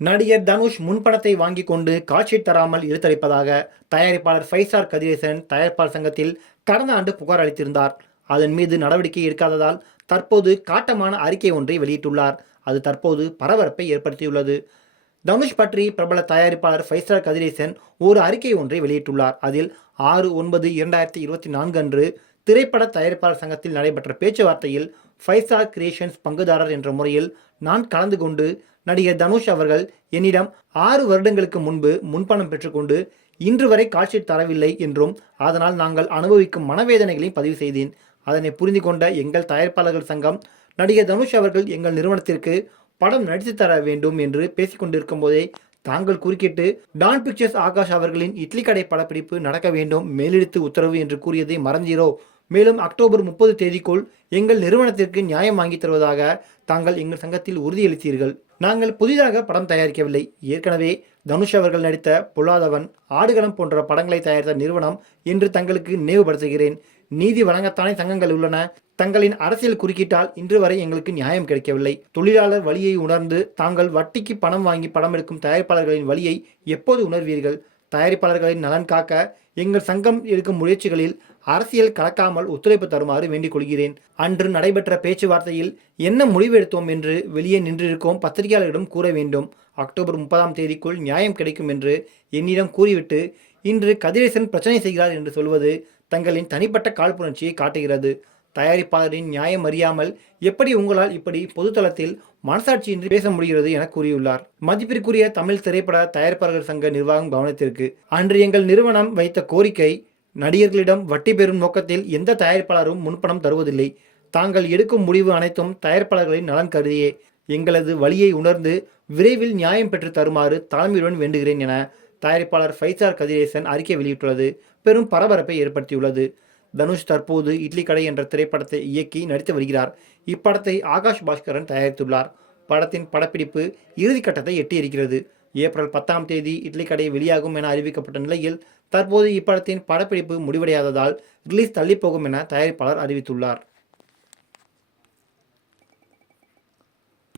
நடிகர் தனுஷ் முன்பணத்தை வாங்கி கொண்டு காட்சி தராமல் இழுத்தளிப்பதாக தயாரிப்பாளர் ஃபைசார் கதிரேசன் தயாரிப்பாளர் சங்கத்தில் கடந்த ஆண்டு புகார் அளித்திருந்தார். அதன் மீது நடவடிக்கை எடுக்காததால் தற்போது காட்டமான அறிக்கை ஒன்றை வெளியிட்டுள்ளார். அது தற்போது பரபரப்பை ஏற்படுத்தியுள்ளது. தனுஷ் பற்றி பிரபல தயாரிப்பாளர் ஃபைசார் கதிரேசன் ஒரு அறிக்கை ஒன்றை வெளியிட்டுள்ளார். அதில் ஆறு ஒன்பது இரண்டாயிரத்தி இருபத்தி நான்கு அன்று திரைப்பட தயாரிப்பாளர் சங்கத்தில் நடைபெற்ற பேச்சுவார்த்தையில் ஃபைசார் கிரியேஷன்ஸ் பங்குதாரர் என்ற முறையில் நான் கலந்து கொண்டு நடிகர் தனுஷ் அவர்கள் என்னிடம் ஆறு வருடங்களுக்கு முன்பு முன்பணம் பெற்றுக்கொண்டு இன்று வரை காட்சி தரவில்லை என்றும் அதனால் நாங்கள் அனுபவிக்கும் மனவேதனைகளையும் பதிவு செய்தேன். அதனை புரிந்து கொண்ட எங்கள் தயாரிப்பாளர்கள் சங்கம் நடிகர் தனுஷ் அவர்கள் எங்கள் நிறுவனத்திற்கு படம் நடித்து தர வேண்டும் என்று பேசிக்கொண்டிருக்கும் போதே தாங்கள் குறுக்கிட்டு டான் பிக்சர்ஸ் ஆகாஷ் அவர்களின் இட்லி கடை படப்பிடிப்பு நடக்க வேண்டும் மேலெடுத்து உத்தரவு என்று கூறியதை மறந்தீரோ? மேலும் அக்டோபர் முப்பது தேதிக்குள் எங்கள் நிறுவனத்திற்கு நியாயம் வாங்கி தருவதாக தாங்கள் எங்கள் சங்கத்தில் உறுதியளித்தீர்கள். நாங்கள் புதிதாக படம் தயாரிக்கவில்லை. ஏற்கனவே தனுஷ் அவர்கள் நடித்த பொல்லாதவன் ஆடுகளம் போன்ற படங்களை தயாரித்த நிறுவனம் என்று தங்களுக்கு நினைவுபடுத்துகிறேன். நீதி வழங்கத்தானே சங்கங்கள் உள்ளன. தங்களின் அரசியல் குறுக்கிட்டால் இன்று வரை எங்களுக்கு நியாயம் கிடைக்கவில்லை. தொழிலாளர் வழியை உணர்ந்து தாங்கள் வட்டிக்கு பணம் வாங்கி படம் எடுக்கும் தயாரிப்பாளர்களின் வழியை எப்போது உணர்வீர்கள்? தயாரிப்பாளர்களின் நலன் காக்க எங்கள் சங்கம் எடுக்கும் முயற்சிகளில் அரசியல் கலக்காமல் ஒத்துழைப்பு தருமாறு வேண்டிக் கொள்கிறேன். அன்று நடைபெற்ற பேச்சுவார்த்தையில் என்ன முடிவெடுத்தோம் என்று வெளியே நின்றிருக்கோம் பத்திரிகையாளர்களிடம் கூற வேண்டும். அக்டோபர் முப்பதாம் தேதிக்குள் நியாயம் கிடைக்கும் என்று என்னிடம் கூறிவிட்டு இன்று கதிரேசன் பிரச்சனை செய்கிறார் என்று சொல்வது தங்களின் தனிப்பட்ட காழ்ப்புணர்ச்சியை காட்டுகிறது. தயாரிப்பாளரின் நியாயம் அறியாமல் எப்படி உங்களால் இப்படி பொதுத்தளத்தில் மனசாட்சியின்றி பேச முடிகிறது என கூறியுள்ளார். மதிப்பிற்குரிய தமிழ் திரைப்பட தயாரிப்பாளர்கள் சங்க நிர்வாகம் கவனத்திற்கு. அன்று எங்கள் நிறுவனம் வைத்த கோரிக்கை நடிகர்களிடம் வட்டி பெறும் நோக்கத்தில் எந்த தயாரிப்பாளரும் முன்பணம் தருவதில்லை. தாங்கள் எடுக்கும் முடிவு அனைத்தும் தயாரிப்பாளர்களின் நலன் கருதியே. எங்களது வழியை உணர்ந்து விரைவில் நியாயம் பெற்று தருமாறு தலைமையுடன் வேண்டுகிறேன் என தயாரிப்பாளர் ஃபைசார் கதிரேசன் அறிக்கை வெளியிட்டுள்ளது. பெரும் பரபரப்பை ஏற்படுத்தியுள்ளது. தனுஷ் தற்போது இட்லி கடை என்ற திரைப்படத்தை இயக்கி நடித்து வருகிறார். இப்படத்தை ஆகாஷ் பாஸ்கரன் தயாரித்துள்ளார். படத்தின் படப்பிடிப்பு இறுதிக்கட்டத்தை எட்டியிருக்கிறது. ஏப்ரல் பத்தாம் தேதி இட்லி கடை வெளியாகும் என அறிவிக்கப்பட்ட நிலையில் தற்போது இப்படத்தின் படப்பிடிப்பு முடிவடையாததால் ரிலீஸ் தள்ளிப்போகும் என தயாரிப்பாளர் அறிவித்துள்ளார்.